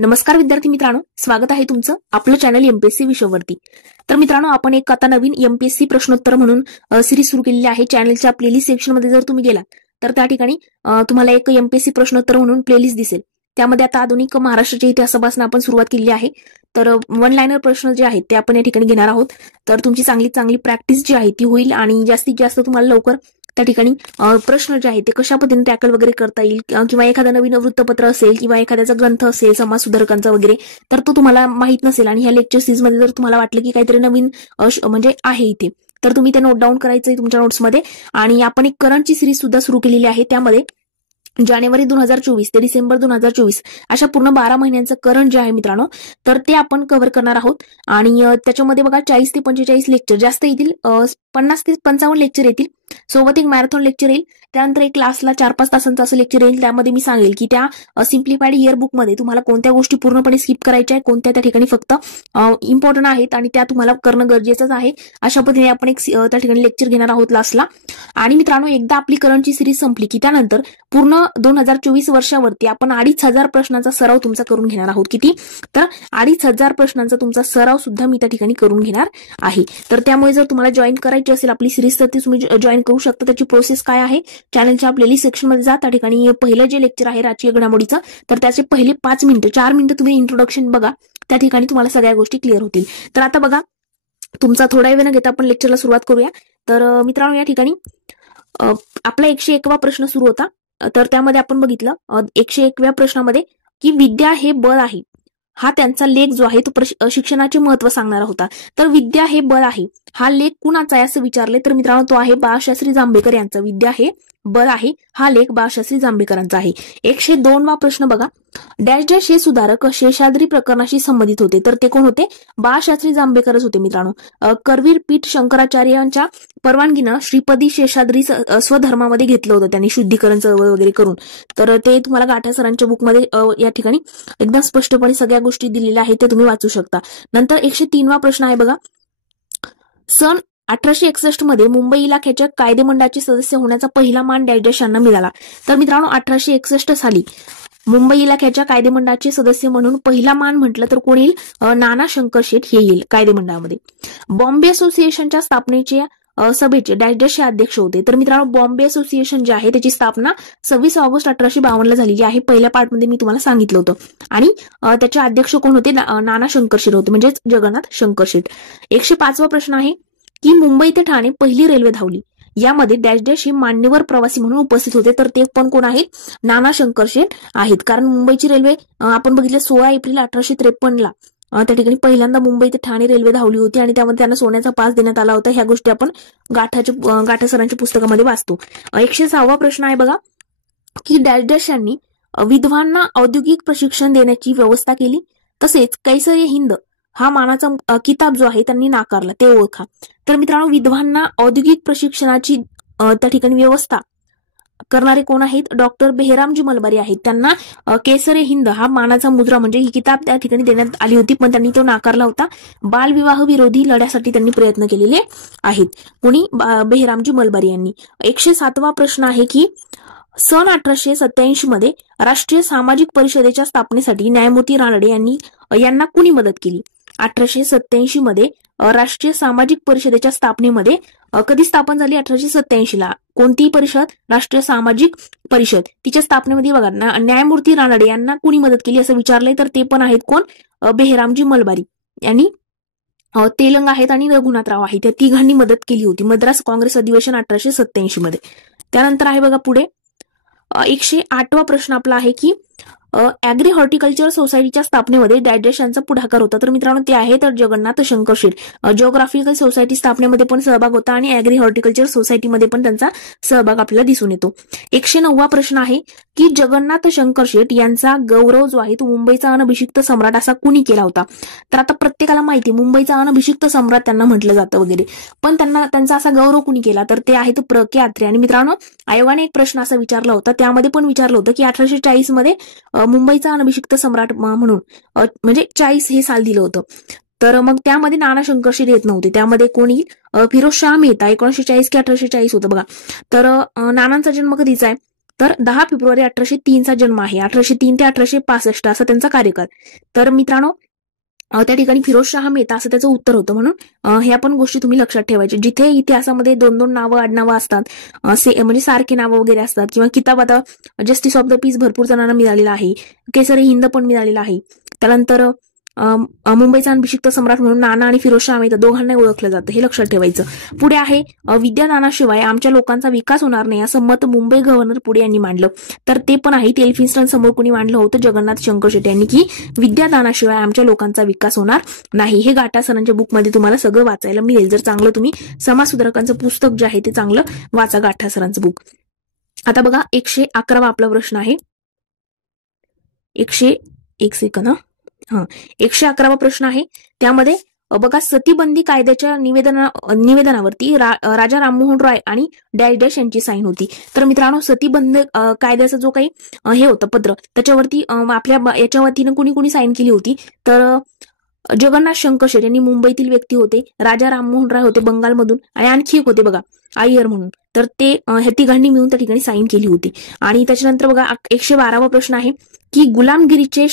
नमस्कार विद्यार्थी मित्रांनो, स्वागत आहे तुमचं आपलं चॅनल एमपीएससी विषयावरती। तर मित्रांनो, आपण एक आता नवीन एमपीएससी प्रश्नोत्तर म्हणून सिरीज सुरू केलेली आहे। चॅनलच्या प्लेलिस्ट सेक्शन मध्ये जर तुम्ही गेला तर त्या ठिकाणी तुम्हाला एक एमपीएससी प्रश्नोत्तर म्हणून प्लेलिस्ट दिसेल। त्यामध्ये आता आधुनिक महाराष्ट्राच्या इतिहासापासून आपण सुरुवात केली आहे। तर वन लाइनर प्रश्न जे आहेत ते आपण या ठिकाणी घेणार आहोत। तर तुमची चांगली प्रॅक्टिस जी आहे ती होईल आणि जास्तीत जास्त तुम्हाला लवकर त्या ठिकाणी प्रश्न जे आहे ते कशा पद्धतीने टॅकल वगैरे करता येईल किंवा एखादा नवीन वृत्तपत्र असेल किंवा एखाद्याचा ग्रंथ असेल समाज सुधारकांचा वगैरे तर तो तुम्हाला माहित नसेल आणि ह्या लेक्चर सीरीज मध्ये जर तुम्हाला वाटलं की काहीतरी नवीन म्हणजे आहे इथे तर तुम्ही ते नोट डाऊन करायचंय तुमच्या नोट्समध्ये। आणि आपण एक करंटची सिरीज सुद्धा सुरू केलेली आहे। त्यामध्ये जानेवारी 2024 ते डिसेंबर 2024 अशा पूर्ण 12 महिन्यांचं करंट जे आहे मित्रांनो तर ते आपण कव्हर करणार आहोत। आणि त्याच्यामध्ये बघा 40 ते 45 लेक्चर जास्त येतील, 50 ते 55 लेक्चर येतील, सोबत एक मॅरेथॉन लेक्चर येईल, त्यानंतर एक क्लासला 4-5 तासांचं असं लेक्चर येईल। त्यामध्ये मी सांगेल की त्या सिम्प्लिफाईड इयरबुक मध्ये तुम्हाला कोणत्या गोष्टी पूर्णपणे स्किप करायच्या आहेत, कोणत्या त्या ठिकाणी फक्त इम्पॉर्टंट आहेत आणि त्या तुम्हाला करणं गरजेचंच आहे। अशा पद्धतीने आपण एक त्या ठिकाणी लेक्चर घेणार आहोत लास्टला। आणि मित्रांनो, एकदा आपली करंटची सिरीज संपली की त्यानंतर पूर्ण 2024 वर्षावरती आपण 2500 प्रश्नांचा सराव तुमचा करून घेणार आहोत। किती? तर 2500 प्रश्नांचा तुमचा सराव सुद्धा मी त्या ठिकाणी करून घेणार आहे। तर त्यामुळे जर तुम्हाला जॉईन करायची असेल आपली सिरीज तर ती तुम्ही जॉईन करू शकता। त्याची प्रोसेस काय आहे, चॅनलच्या प्लेलिस्ट सेक्शन मध्ये जा, त्या ठिकाणी पहिलं जे लेक्चर आहे राजकीय घडामोडीचं तर त्याचे पहिले 4 मिनिटं तुम्ही इंट्रोडक्शन बघा, त्या ठिकाणी तुम्हाला सगळ्या गोष्टी क्लिअर होतील। तर आता बघा, तुमचा थोडा वेळ न घेता आपण लेक्चरला सुरुवात करूया। तर मित्रांनो, या ठिकाणी आपला 101वा प्रश्न सुरू होता। तर त्यामध्ये आपण बघितलं 101व्या प्रश्नामध्ये की विद्या हे बळ आहे, हा त्यांचा लेख जो आहे तो शिक्षणाचे महत्व सांगणारा होता। तर विद्या हे बळ आहे हा लेख कुणाचा आहे असं विचारले तर मित्रांनो तो आहे बाळशास्त्री जांभेकर यांचा। विद्या हे बळ आहे हा लेख बाळशास्त्री जांभेकरांचा आहे। 102वा प्रश्न बघा, डॅश डॅश हे सुधारक शेषाद्री प्रकरणाशी संबंधित होते। तर ते कोण होते? बाळशास्त्री जांभेकरच होते मित्रांनो। करवीर पीठ शंकराचार्य यांच्या परवानगीनं श्रीपदी शेषाद्री स्वधर्मामध्ये घेतलं होतं त्यांनी शुद्धीकरण चळवळ वगैरे करून। तर ते तुम्हाला गाठा सरांच्या बुकमध्ये या ठिकाणी एकदम स्पष्टपणे सगळ्या गोष्टी दिलेल्या आहेत, ते तुम्ही वाचू शकता। नंतर 103वा प्रश्न आहे बघा, सन 1861 मध्ये मुंबई इलाख्याच्या कायदेमंडळाचे सदस्य होण्याचा पहिला मान डॅश डॅश यांना मिळाला। तर मित्रांनो, 1861 साली मुंबई इलाख्याच्या कायदेमंडळाचे सदस्य म्हणून पहिला मान म्हटलं तर कोण येईल? नाना शंकर शेठ हे येईल कायदेमंडळामध्ये। बॉम्बे असोसिएशनच्या स्थापनेचे सभेचे डॅश डॅश हे अध्यक्ष होते। तर मित्रांनो, बॉम्बे असोसिएशन जे आहे त्याची स्थापना 26 ऑगस्ट 1852 ला झालेली आहे। पहिल्या पार्टमध्ये मी तुम्हाला सांगितलं होतं। आणि त्याचे अध्यक्ष कोण होते? नाना शंकर शेठ होते, म्हणजेच जगन्नाथ शंकर शेठ। 105वा प्रश्न आहे की मुंबई ते ठाणे पहिली रेल्वे धावली, यामध्ये डॅश डॅश हे मान्यवर प्रवासी म्हणून उपस्थित होते। तर ते पण कोण आहेत? नाना शंकर शेठ आहेत। कारण मुंबईची रेल्वे आपण बघितलं 16 एप्रिल 1853 ला त्या ठिकाणी पहिल्यांदा मुंबई ते ठाणे रेल्वे धावली होती आणि त्यामध्ये त्यांना सोन्याचा पास देण्यात आला होता। ह्या गोष्टी आपण गाठा सरांच्या पुस्तकामध्ये वाचतो। 106वा प्रश्न आहे बघा की डॅश डॅश यांनी विधवांना औद्योगिक प्रशिक्षण देण्याची व्यवस्था केली, तसेच कैसर हिंद हा मानाचा किताब जो आहे त्यांनी नाकारला, ते ओळखा। तर मित्रांनो, विधवांना औद्योगिक प्रशिक्षणाची त्या ठिकाणी व्यवस्था करणारे कोण आहेत? डॉक्टर बेहरामजी मलबारी आहेत। त्यांना केसरे हिंद हा मानाचा मुद्रा म्हणजे ही किताब त्या ठिकाणी देण्यात आली होती, पण त्यांनी तो नाकारला होता। बालविवाह विरोधी लढ्यासाठी त्यांनी प्रयत्न केलेले आहेत। कोणी? बेहरामजी मलबारी यांनी। 107वा प्रश्न आहे की सन 1887 मध्ये राष्ट्रीय सामाजिक परिषदेच्या स्थापनेसाठी न्यायमूर्ती रानडे यांना कुणी मदत केली? 1887 मध्ये राष्ट्रीय सामाजिक परिषदेच्या स्थापनेमध्ये कधी स्थापन झाली? 1887 ला। कोणती परिषद? राष्ट्रीय सामाजिक परिषद। तिच्या स्थापनेमध्ये बघा न्यायमूर्ती रानडे यांना कुणी मदत केली असं विचारलंय तर ते पण आहेत कोण? बेहरामजी मलबारी यांनी, तेलंग आहेत आणि रघुनाथराव आहेत, या तिघांनी मदत केली होती मद्रास काँग्रेस अधिवेशन 1887 मध्ये। त्यानंतर आहे बघा पुढे 108वा प्रश्न आपला आहे की ऍग्री हॉर्टिकल्चर सोसायटीच्या स्थापनेमध्ये डॅश डॅश यांचा पुढाकार होता। तर मित्रांनो ते आहे तर जगन्नाथ शंकर शेठ। जिओग्राफिकल सोसायटी स्थापनेमध्ये पण सहभाग होता आणि ऍग्री हॉर्टिकल्चर सोसायटीमध्ये पण त्यांचा सहभाग आपल्याला दिसून येतो। 109वा प्रश्न आहे की जगन्नाथ शंकर शेठ यांचा गौरव जो आहे तो मुंबईचा अनभिषिक्त सम्राट असा कुणी केला होता? तर आता प्रत्येकाला माहिती मुंबईचा अनभिषिक्त सम्राट त्यांना म्हटलं जातं वगैरे, पण त्यांचा असा गौरव कुणी केला? तर ते आहेत प्र के अत्रे। आणि मित्रांनो, आयोगाने एक प्रश्न असा विचारला होता, त्यामध्ये पण विचारलं होतं की 1840 मध्ये मुंबईचा अनभिषिक्त सम्राट म्हणून म्हणजे 40 हे साल दिलं होतं। तर मग त्यामध्ये नाना शंकर शेठ येत नव्हते, त्यामध्ये कोणी? फिरोजशाह मेहता। 1940 की 1840 होतं बघा। तर नानांचा जन्म कधीचा आहे? तर 10 फेब्रुवारी 1803चा जन्म आहे. 1803 ते 1865 असा त्यांचा कार्यकाळ. तर मित्रांनो त्या ठिकाणी फिरोजशाह मेहता असं त्याचं उत्तर होतं. म्हणून ह्या पण गोष्टी तुम्ही लक्षात ठेवायच्या. जिथे इतिहासामध्ये 2-2 नावं आडनावं असतात, म्हणजे सारखी नावं वगैरे असतात, किंवा किताब आता जस्टिस ऑफ द पीस भरपूर जणांना मिळालेला आहे, केसरी हिंद पण मिळालेला आहे. त्यानंतर मुंबईचा अभिषिक्त सम्राट म्हणून नाना आणि फिरोजशाह मेहता दोघांना ओळखलं जातं, हे लक्षात ठेवायचं. पुढे आहे विद्यादानाशिवाय आमच्या लोकांचा विकास होणार नाही असं मत मुंबई गव्हर्नर पुढे यांनी मांडलं. तर ते पण आहे. ते एल्फिन्स्टन समोर कोणी मांडलं होतं? जगन्नाथ शंकर शेट्टी यांनी, की विद्यादानाशिवाय आमच्या लोकांचा विकास होणार नाही. हे गाठा सरांच्या बुकमध्ये तुम्हाला सगळं वाचायला मिळेल. जर चांगलं तुम्ही समाजसुधारकांचं पुस्तक जे आहे ते चांगलं वाचा, गाठा सरांचं बुक. आता बघा 111वा आपला प्रश्न आहे. 111वा प्रश्न आहे. त्यामध्ये बघा सतीबंदी कायद्याच्या निवेदनावरती राजा राममोहन रॉय आणि डॅश डॅश यांची साईन होती. तर मित्रांनो सतीबंद कायद्याचा जो काही हे होतं पत्र, त्याच्यावरती आपल्या याच्या वतीनं कुणी साईन केली होती? तर जगन्नाथ शंकर शेट्टी यांनी मुंबईतील व्यक्ती होते, राजा राममोहन राय होते बंगालमधून, आणि आणखी एक होते बघा अय्यर म्हणून. तर ते ह्या तिघांनी मिळून त्या ठिकाणी साईन केली होती. आणि त्याच्यानंतर बघा 112वा प्रश्न आहे की गुलामगिरीचे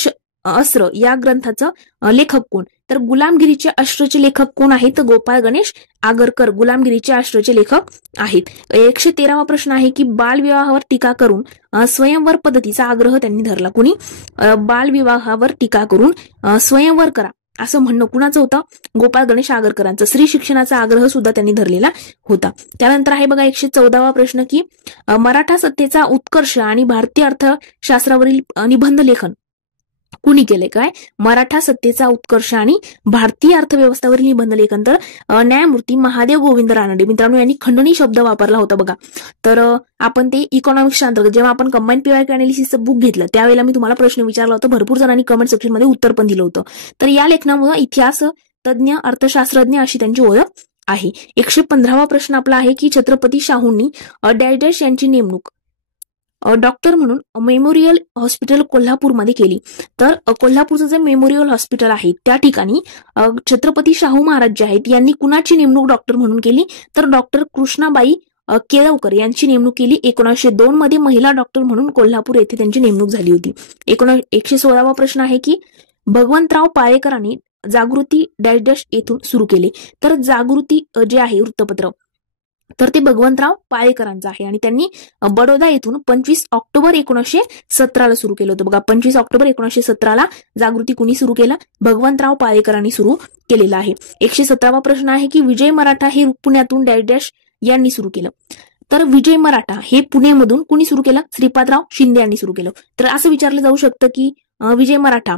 अस्त्र या ग्रंथाचं लेखक कोण? तर गुलामगिरीचे अस्त्रचे लेखक कोण आहेत? तर गोपाळ गणेश आगरकर गुलामगिरीचे अस्त्रचे लेखक आहेत. 113वा प्रश्न आहे की बालविवाहावर टीका करून स्वयंवर पद्धतीचा आग्रह त्यांनी धरला. कुणी? बालविवाहावर टीका करून स्वयंवर करा असं म्हणणं कुणाचं होतं? गोपाळ गणेश आगरकरांचं. स्त्री शिक्षणाचा आग्रह सुद्धा त्यांनी धरलेला होता. त्यानंतर आहे बघा 114वा प्रश्न की मराठा सत्तेचा उत्कर्ष आणि भारतीय अर्थशास्त्रावरील निबंध लेखन कुणी केले? काय? मराठा सत्तेचा उत्कर्ष आणि भारतीय अर्थव्यवस्थेवरील निबंध लेखन तर न्यायमूर्ती महादेव गोविंद रानडे. मित्रांनो यांनी खंडणी शब्द वापरला होता बघा. तर आपण ते इकॉनॉमिक्सच्या अंतर्गत जेव्हा आपण कंबाईन पीवायक्यू अनालिसिसचं बुक घेतलं त्यावेळेला मी तुम्हाला प्रश्न विचारला होता. भरपूर जणांनी कमेंट सेक्शनमध्ये उत्तर पण दिलं होतं. तर या लेखनामुळे इतिहास तज्ञ अर्थशास्त्रज्ञ अशी त्यांची ओळख आहे. 115वा प्रश्न आपला आहे की छत्रपती शाहूंनी डॅश डॅश यांची नेमणूक डॉक्टर म्हणून मेमोरियल हॉस्पिटल कोल्हापूरमध्ये केली. तर कोल्हापूरचं जे मेमोरियल हॉस्पिटल आहे त्या ठिकाणी छत्रपती शाहू महाराज जे आहेत यांनी कुणाची नेमणूक डॉक्टर म्हणून केली? तर डॉक्टर कृष्णाबाई केळवकर यांची नेमणूक केली. 1902 मध्ये महिला डॉक्टर म्हणून कोल्हापूर येथे त्यांची नेमणूक झाली होती. 116वा प्रश्न आहे की भगवंतराव पाळेकरांनी जागृती डॅश डॅश येथून सुरू केले. तर जागृती जे आहे वृत्तपत्र तर ते भगवंतराव पाळेकरांचं आहे आणि त्यांनी बडोदा येथून 25 ऑक्टोबर 1917ला सुरू केलं होतं बघा. 25 ऑक्टोबर 1917ला जागृती कुणी सुरू केलं? भगवंतराव पाळेकरांनी सुरू केलेला आहे. 117वा प्रश्न आहे की विजय मराठा हे पुण्यातून डॅश डॅश यांनी सुरू केलं. तर विजय मराठा हे पुण्यामधून कुणी सुरू केलं? श्रीपादराव शिंदे यांनी सुरू केलं. तर असं विचारलं जाऊ शकतं की विजय मराठा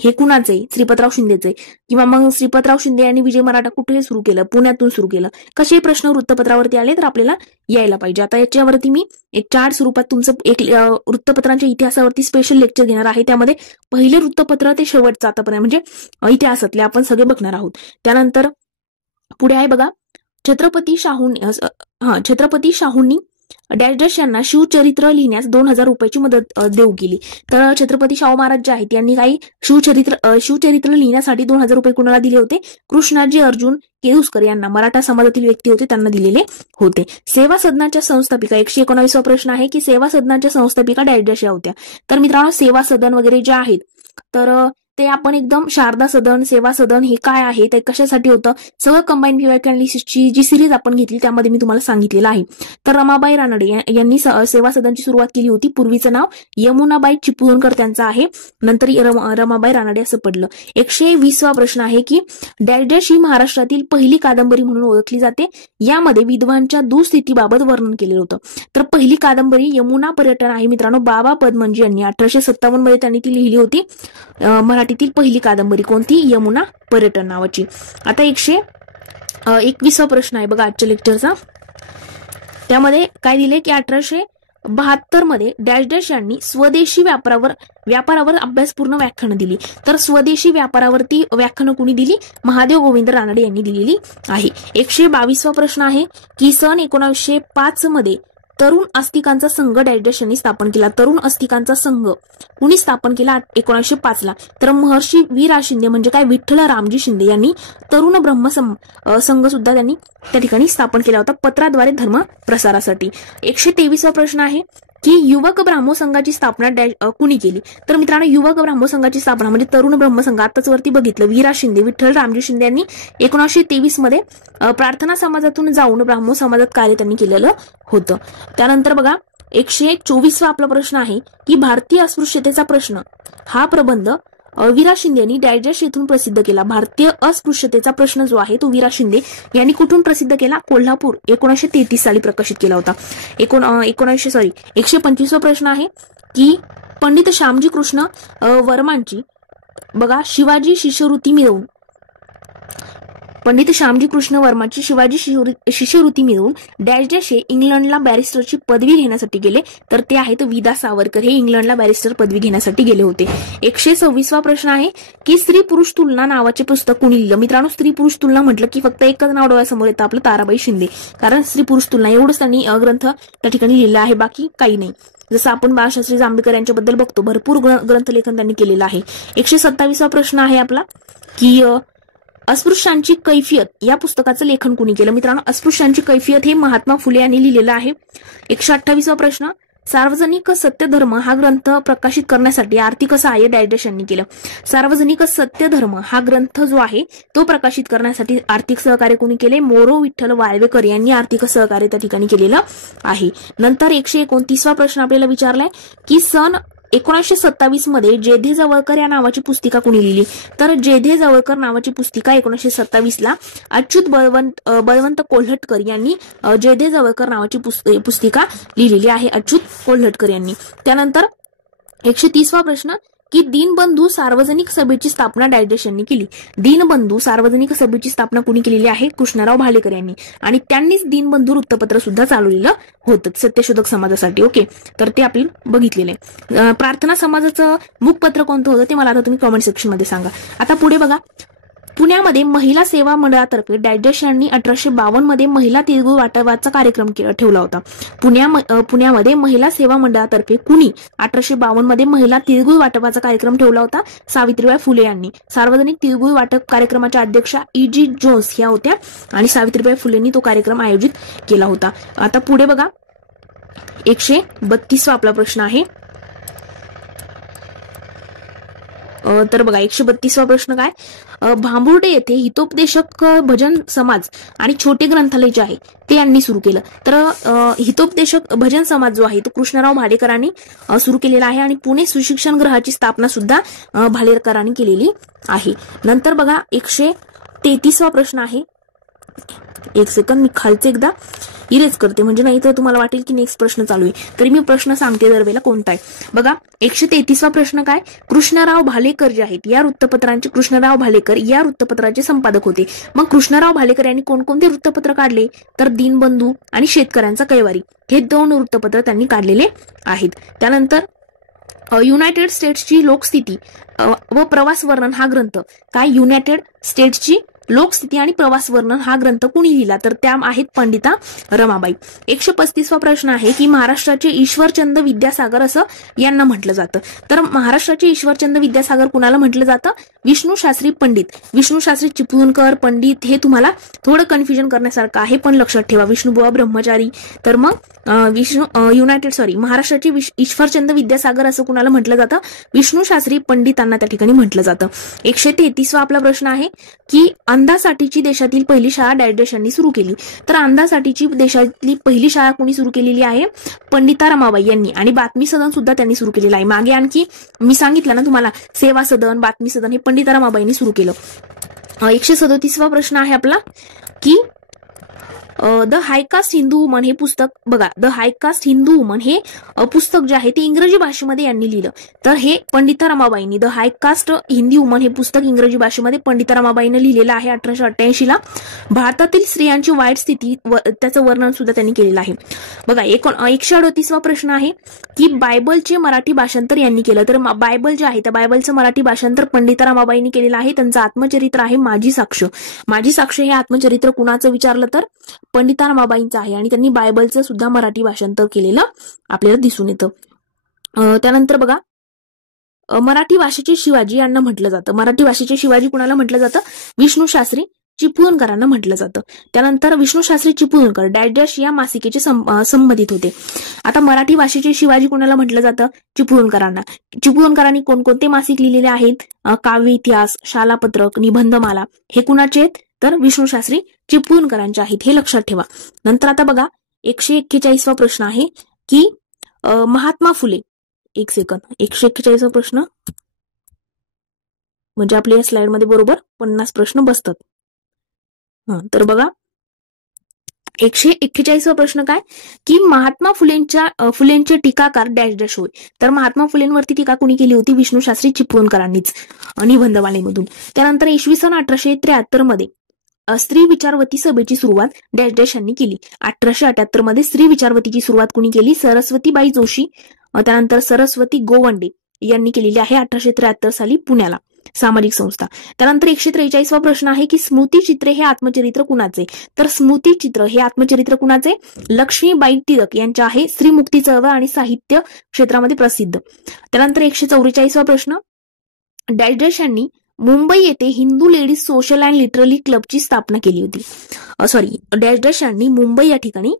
हे कुणाचं आहे? श्रीपतराव शिंदेचं आहे. किंवा मग श्रीपतराव शिंदे यांनी विजय मराठा कुठे सुरू केलं? पुण्यातून सुरू केलं. कसे प्रश्न वृत्तपत्रावरती आले तर आपल्याला यायला पाहिजे. आता याच्यावरती मी एक चार्ट स्वरूपात तुमचं एक वृत्तपत्रांच्या इतिहासावरती स्पेशल लेक्चर घेणार आहे. त्यामध्ये पहिले वृत्तपत्र ते शेवटचं आतापर्यंत म्हणजे इतिहासातले आपण सगळे बघणार आहोत. त्यानंतर पुढे आहे बघा छत्रपती शाहूंनी डॅश डॅश यांना शिवचरित्र लिहिण्यास 2000 रुपयाची मदत देऊ केली. तर छत्रपती शाहू महाराज जे आहेत यांनी काही शिवचरित्र लिहिण्यासाठी 2000 रुपये कुणाला दिले होते? कृष्णाजी अर्जुन केळुसकर यांना, मराठा समाजातील व्यक्ती होते त्यांना दिलेले होते. सेवा सदनाच्या संस्थापिका 119वा प्रश्न आहे की सेवा सदनाच्या संस्थापिका डॅश डॅश या होत्या. तर मित्रांनो सेवा सदन वगैरे जे आहेत तर ते आपण एकदम शारदा सदन, सेवा सदन हे काय आहे, ते कशासाठी होतं, सगळं कंबाईन पीवायक्यू अनालिसिसची जी सिरीज आपण घेतली त्यामध्ये मी तुम्हाला सांगितलेलं आहे. तर रमाबाई रानडे यांनी सेवा सदनची सुरुवात केली होती. पूर्वीचं नाव यमुनाबाई चिपळूणकर त्यांचं आहे, नंतर रमाबाई रानडे असं पडलं. 120वा प्रश्न आहे की डॅश डॅश ही महाराष्ट्रातील पहिली कादंबरी म्हणून ओळखली जाते. यामध्ये विधवांच्या दुःस्थितीबाबत वर्णन केलेलं होतं. तर पहिली कादंबरी यमुना पर्यटन आहे मित्रांनो. बाबा पदमनजी यांनी 1857 मध्ये त्यांनी ती लिहिली होती. मराठीतील पहिली कादंबरी कोणती? यमुना पर्यटन नावाची. आता 121वा प्रश्न आहे बघा आजच्या लेक्चरचा. त्यामध्ये काय दिले की 1872 मध्ये डॅश डॅश यांनी स्वदेशी व्यापारावर अभ्यासपूर्ण व्याख्यानं दिली. तर स्वदेशी व्यापारावरती व्याख्यानं कुणी दिली? महादेव गोविंद रानडे यांनी दिलेली आहे. 122वा प्रश्न आहे की सन 1905 मध्ये तरुण अस्तिकांचा संघ डॅश डॅश यांनी स्थापन केला. तरुण अस्तिकांचा संघ कुणी स्थापन केला 1905 ला? तर महर्षी वीरा शिंदे म्हणजे काय? विठ्ठल रामजी शिंदे यांनी तरुण ब्रह्म संघ सुद्धा त्यांनी त्या ठिकाणी स्थापन केला होता पत्राद्वारे धर्म प्रसारासाठी. 123वा प्रश्न आहे की युवक ब्राह्मो संघाची स्थापना कुणी केली? तर मित्रांनो, युवक ब्राह्मो संघाची स्थापना म्हणजे तरुण ब्रह्मसंघ आताच वरती बघितलं, वीरा शिंदे, विठ्ठल रामजी शिंदे यांनी 1923 मध्ये प्रार्थना समाजातून जाऊन ब्राह्मो समाजात कार्य त्यांनी केलेलं होतं. त्यानंतर बघा 124वा आपला प्रश्न आहे की भारतीय अस्पृश्यतेचा प्रश्न हा प्रबंध वीरा शिंदे यांनी डायजेस्ट येथून प्रसिद्ध केला. भारतीय अस्पृश्यतेचा प्रश्न जो आहे तो वीरा शिंदे यांनी कुठून प्रसिद्ध केला? कोल्हापूर 1933 साली प्रकाशित केला होता. 125वा प्रश्न आहे की पंडित श्यामजी कृष्ण वर्मांची बघा शिवाजी शिष्यवृत्ती मिळवून पंडित श्यामजी कृष्ण वर्माची शिवाजी शिष्यवृत्ती मिळवून डॅश हे इंग्लंडला बॅरिस्टरची पदवी घेण्यासाठी गेले. तर ते आहेत विदा सावरकर, हे इंग्लंडला बॅरिस्टर पदवी घेण्यासाठी गेले होते. 126वा प्रश्न आहे की स्त्री पुरुष तुलना नावाचे पुस्तक कुणी लिहिलं? मित्रांनो, स्त्री पुरुष तुलना म्हटलं की फक्त एकच नाव डोळ्यासमोर येतं आपलं, ताराबाई शिंदे. कारण स्त्री पुरुष तुलना एवढंच त्यांनी ग्रंथ त्या ठिकाणी लिहिला आहे, बाकी काही नाही. जसं आपण बाळशास्त्री जांभेकर यांच्याबद्दल बघतो, भरपूर ग्रंथलेखन त्यांनी केलेलं आहे. 127वा प्रश्न आहे आपला की अस्पृश्यांची कैफियत या पुस्तकाचं लेखन कुणी केलं? मित्रांनो, अस्पृश्यांची कैफियत हे महात्मा फुले यांनी लिहिलेलं आहे. 128वा प्रश्न, सार्वजनिक सत्यधर्म हा ग्रंथ प्रकाशित करण्यासाठी आर्थिक सहाय्य डॅश यांनी केलं. सार्वजनिक सत्यधर्म हा ग्रंथ जो आहे तो प्रकाशित करण्यासाठी आर्थिक सहकार्य कोणी केले? मोरो विठ्ठल वाळवेकर यांनी आर्थिक सहकार्य त्या ठिकाणी केलेलं आहे. नंतर 129वा प्रश्न आपल्याला विचारलाय की सन 1927 मध्ये जेधे जवळकर या नावाची पुस्तिका कुणी लिहिली? तर जेधे जवळकर नावाची पुस्तिका 1927 ला अच्युत बळवंत कोल्हटकर यांनी जेधे जवळकर नावाची पुस्तिका लिहिलेली आहे, अच्युत कोल्हटकर यांनी. त्यानंतर 130वा प्रश्न की दीनबंधू सार्वजनिक सभेची स्थापना डॅश यांनी केली. दीनबंधू सार्वजनिक सभेची स्थापना कुणी केलेली आहे? कृष्णराव भालेकर यांनी. आणि त्यांनीच दीनबंधू वृत्तपत्र सुद्धा चालवलेलं होतं सत्यशोधक समाजासाठी. ओके, तर ते आपण बघितलेलं आहे. प्रार्थना समाजाचं मुखपत्र कोणतं होतं ते मला आता तुम्ही कमेंट सेक्शन मध्ये सांगा. आता पुढे बघा, पुण्यामध्ये महिला सेवा मंडळातर्फे डॅश यांनी 1852 मध्ये महिला तिळगुळ वाटपाचा कार्यक्रम ठेवला होता. पुण्यामध्ये महिला सेवा मंडळातर्फे कुणी 1852 मध्ये महिला तिळगुळ वाटपाचा कार्यक्रम ठेवला होता? सावित्रीबाई फुले यांनी. सार्वजनिक तिळगुळ वाटप कार्यक्रमाच्या अध्यक्षा E.G. जोन्स ह्या होत्या आणि सावित्रीबाई फुलेंनी तो कार्यक्रम आयोजित केला होता. आता पुढे बघा 132वा आपला प्रश्न आहे. तर बघा 132वा प्रश्न काय? भांबुर्डे येथे हितोपदेशक भजन समाज आणि छोटे ग्रंथालय जे आहे ते यांनी सुरू केलं. तर हितोपदेशक भजन समाज जो आहे तो कृष्णराव भालेकरांनी सुरू केलेला आहे आणि पुणे सुशिक्षण गृहाची स्थापना सुद्धा भालेकरांनी केलेली आहे. नंतर बघा 133वा प्रश्न आहे. एक सेकंद, मी खालचे एकदा इरेज करते म्हणजे नाही तर तुम्हाला वाटेल की नेक्स्ट प्रश्न चालू आहे, तरी मी प्रश्न सांगते दरवेळेला कोणता आहे. बघा 133वा प्रश्न काय? कृष्णराव भालेकर जे आहेत या वृत्तपत्रांचे कृष्णराव भालेकर या वृत्तपत्राचे संपादक होते. मग कृष्णराव भालेकर यांनी कोणकोणते वृत्तपत्र काढले? तर दीनबंधू आणि शेतकऱ्यांचा कैवारी हे 2 वृत्तपत्र त्यांनी काढलेले आहेत. त्यानंतर युनायटेड स्टेट्सची लोकस्थिती व प्रवास वर्णन हा ग्रंथ काय? युनायटेड स्टेट्सची लोकस्थिती आणि प्रवास वर्णन हा ग्रंथ कुणी लिहिला? तर त्या आहेत पंडिता रमाबाई. 135वा प्रश्न आहे की महाराष्ट्राचे ईश्वरचंद विद्यासागर असं यांना म्हटलं जातं. तर महाराष्ट्राचे ईश्वरचंद विद्यासागर कुणाला म्हटलं जातं? विष्णू शास्त्री पंडित. विष्णू शास्त्री चिपळूणकर पंडित हे तुम्हाला थोडं कन्फ्युजन करण्यासारखं आहे, पण लक्षात ठेवा विष्णुबुवा ब्रह्मचारी. तर मग महाराष्ट्राचे ईश्वरचंद विद्यासागर असं कुणाला म्हटलं जातं? विष्णू शास्त्री पंडितांना त्या ठिकाणी म्हटलं जातं. 133वा आपला प्रश्न आहे की अंधासाठीची देशातील पहिली शाळा डॅश यांनी सुरू केली. तर अंधासाठीची देशातली पहिली शाळा कोणी सुरू केलेली आहे? पंडिता रमाबाई यांनी. आणि बातमी सदन सुद्धा त्यांनी सुरू केलेलं आहे. मागे आणखी मी सांगितलं ना तुम्हाला, सेवा सदन, बातमी सदन हे पंडिता रमाबाईंनी सुरू केलं. 137वा प्रश्न आहे आपला की द हायकास्ट हिंदू वुमन हे पुस्तक बघा, द हायकास्ट हिंदू वुमन हे पुस्तक जे आहे ते इंग्रजी भाषेमध्ये यांनी लिहिलं. तर हे पंडिता रमाबाईंनी द हायकास्ट हिंदी वुमन हे पुस्तक इंग्रजी भाषेमध्ये पंडिता रमाबाईंनी लिहिलेलं आहे 1888 ला. भारतातील स्त्रियांची वाईट स्थिती त्याचं वर्णन सुद्धा त्यांनी केलेलं आहे. बघा 138वा प्रश्न आहे की बायबलचे मराठी भाषांतर यांनी केलं. तर बायबल जे आहे त्या बायबलचं मराठी भाषांतर पंडिता रमाबाईंनी केलेलं आहे. त्यांचं आत्मचरित्र आहे माझी साक्ष. माझी साक्ष हे आत्मचरित्र कुणाचं विचारलं तर पंडिता रमाबाईंचं आहे आणि त्यांनी बायबलचं सुद्धा मराठी भाषांतर केलेलं आपल्याला दिसून येतं. त्यानंतर बघा मराठी भाषेचे शिवाजी यांना म्हटलं जातं. मराठी भाषेचे शिवाजी कुणाला म्हटलं जातं? विष्णू शास्त्री चिपळूणकरांना म्हटलं जातं. त्यानंतर विष्णूशास्त्री चिपळूणकर डॅश डॅश या मासिकेचे संबंधित होते. आता मराठी भाषेचे शिवाजी कोणाला म्हटलं जातं? चिपळूणकरांना. चिपळूणकरांनी कोणकोणते मासिक लिहिलेले आहेत? काव्य इतिहास, शालापत्रक, निबंधमाला. हे कुणाचे आहेत? तर विष्णूशास्त्री चिपळूणकरांचे आहेत, हे लक्षात ठेवा. नंतर आता बघा 141वा प्रश्न आहे की महात्मा फुले, 141वा प्रश्न म्हणजे आपल्या या स्लाइडमध्ये बरोबर 50 प्रश्न बसतात. तर बघा 141वा प्रश्न काय की महात्मा फुलेंचे टीकाकार डॅश डॅश होय. तर महात्मा फुलेंवरती टीका कोणी केली होती? विष्णूशास्त्री चिपळूणकरांनीच, निबंधमालेमधून. त्यानंतर इसवी सन 1873 मध्ये स्त्री विचारवती सभेची सुरुवात डॅश डॅश यांनी केली. 1878 मध्ये स्त्री विचारवतीची सुरुवात कोणी केली? सरस्वतीबाई जोशी. त्यानंतर सरस्वती गोवंडे यांनी केलेली आहे 1873 साली पुण्याला, सामाजिक संस्था. त्यानंतर 143वा प्रश्न आहे की स्मृतिचित्रे हे आत्मचरित्र कुणाचे? तर स्मृतिचित्र हे आत्मचरित्र कुणाचे? लक्ष्मीबाई टिळक यांचे आहे. स्त्री मुक्ती चळवळ आणि साहित्य क्षेत्रामध्ये प्रसिद्ध. त्यानंतर 144वा प्रश्न डॅश डॅश यांनी मुंबई येथे Hindu ladies social and literary क्लबची स्थापना केली होती. डॅश डॅश यांनी मुंबई या ठिकाणी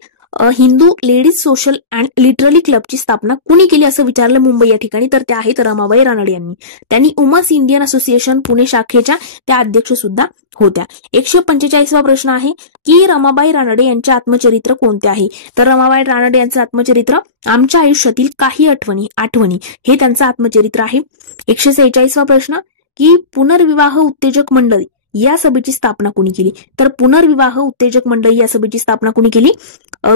Hindu ladies social and literary क्लबची स्थापना कुणी केली असं विचारलं मुंबई या ठिकाणी? तर त्या आहेत रमाबाई रानडे यांनी. त्यांनी उमस इंडियन असोसिएशन पुणे शाखेच्या त्या अध्यक्ष सुद्धा होत्या. 145वा प्रश्न आहे की रमाबाई रानडे यांचे आत्मचरित्र कोणते आहे? तर रमाबाई रानडे यांचं आत्मचरित्र आमच्या आयुष्यातील काही आठवणी हे त्यांचं आत्मचरित्र आहे. 146वा प्रश्न की पुनर्विवाह उत्तेजक मंडळी या सभेची स्थापना कोणी केली? तर पुनर्विवाह उत्तेजक मंडळी या सभेची स्थापना कोणी केली?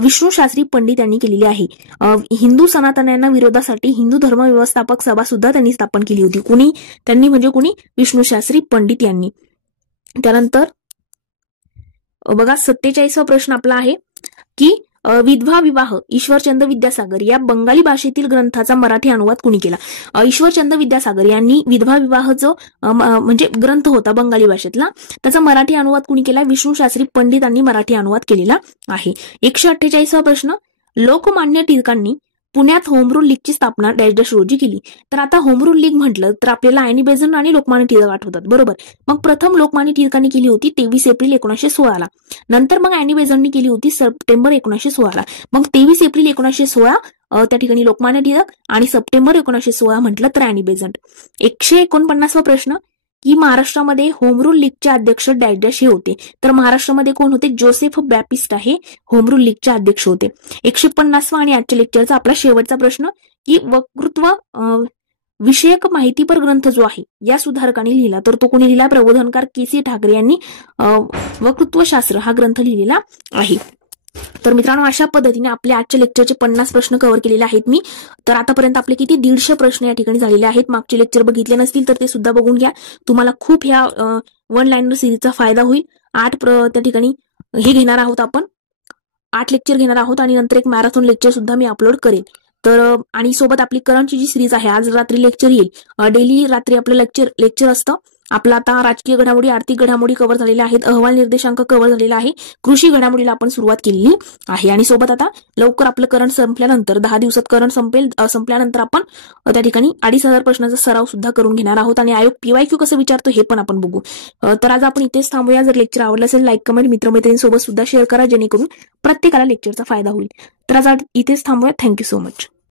विष्णूशास्त्री पंडित यांनी केलेली आहे. हिंदू सनातन्यांना विरोधासाठी हिंदू धर्म व्यवस्थापक सभा सुद्धा त्यांनी स्थापन केली होती. त्यांनी म्हणजे कोणी? विष्णूशास्त्री पंडित यांनी. त्यानंतर बघा 47वा प्रश्न आपला आहे की विधवा विवाह ईश्वरचंद्र विद्यासागर या बंगाली भाषेतील ग्रंथाचा मराठी अनुवाद कुणी केला? ईश्वरचंद्र विद्यासागर यांनी विधवा विवाह जो म्हणजे ग्रंथ होता बंगाली भाषेतला त्याचा मराठी अनुवाद कुणी केला? विष्णूशास्त्री पंडितांनी मराठी अनुवाद केलेला आहे. 148वा प्रश्न लोकमान्य टिळकांनी पुण्यात होम रूल लीगची स्थापना डॅश डॅश रोजी केली. तर आता होम रूल लीग म्हटलं तर आपल्याला ॲनी बेझंट आणि लोकमान्य टिळक आठवतात, बरोबर. मग प्रथम लोकमान्य टिळकांनी केली होती 23 एप्रिल 1916 ला. नंतर मग ॲनी बेझंटनी केली होती सप्टेंबर 1916 ला. मग 23 एप्रिल 1916 त्या ठिकाणी लोकमान्य टिळक आणि सप्टेंबर 1916 म्हटलं तर ॲनी बेझंट. 149वा प्रश्न की महाराष्ट्रामध्ये होम रूल लीगचे अध्यक्ष डॅश डॅश हे होते. तर महाराष्ट्रामध्ये कोण होते? जोसेफ बॅपिस्ट हे होम रूल लीगचे अध्यक्ष होते. 150वा आणि आजच्या लेक्चरचा आपला शेवटचा प्रश्न की वक्तृत्व विषयक माहितीपर ग्रंथ जो आहे या सुधारकांनी लिहिला. तर तो कोणी लिहिला? प्रबोधनकार के.सी. ठाकरे यांनी वक्तृत्वशास्त्र हा ग्रंथ लिहिलेला आहे. तर मित्रांनो अशा पद्धतीने आपल्या आजच्या लेक्चरचे 50 प्रश्न कव्हर केलेले आहेत मी. तर आतापर्यंत आपले किती 150 प्रश्न या ठिकाणी झालेले आहेत. मागचे लेक्चर बघितले नसतील तर ते सुद्धा बघून घ्या. तुम्हाला खूप ह्या वन लाईनर सिरीजचा फायदा होईल. 8 त्या ठिकाणी हे घेणार आहोत आपण, 8 लेक्चर घेणार आहोत आणि नंतर एक मॅरेथॉन लेक्चर सुद्धा मी अपलोड करेन. तर आणि सोबत आपली करंटची जी सिरीज आहे आज रात्री लेक्चर येईल. डेली रात्री आपलं लेक्चर असतं. आपला आता राजकीय घडामोडी, आर्थिक घडामोडी कव्हर झालेल्या आहेत, अहवाल निर्देशांक कव्हर झालेला आहे, कृषी घडामोडीला आपण सुरुवात केलेली आहे. आणि सोबत आता लवकर आपलं करंट संपल्यानंतर 10 दिवसात करंट संपल्यानंतर आपण त्या ठिकाणी 2500 प्रश्नाचा सराव सुद्धा करून घेणार आहोत आणि आयोग PYQ कसं विचारतो हे पण आपण बघू. तर आज आपण इथेच थांबूया. जर लेक्चर आवडलं असेल लाईक, कमेंट, मित्रमैत्रिणींसोबत सुद्धा शेअर करा जेणेकरून प्रत्येकाला लेक्चरचा फायदा होईल. तर आज इथेच थांबूया. Thank you so much.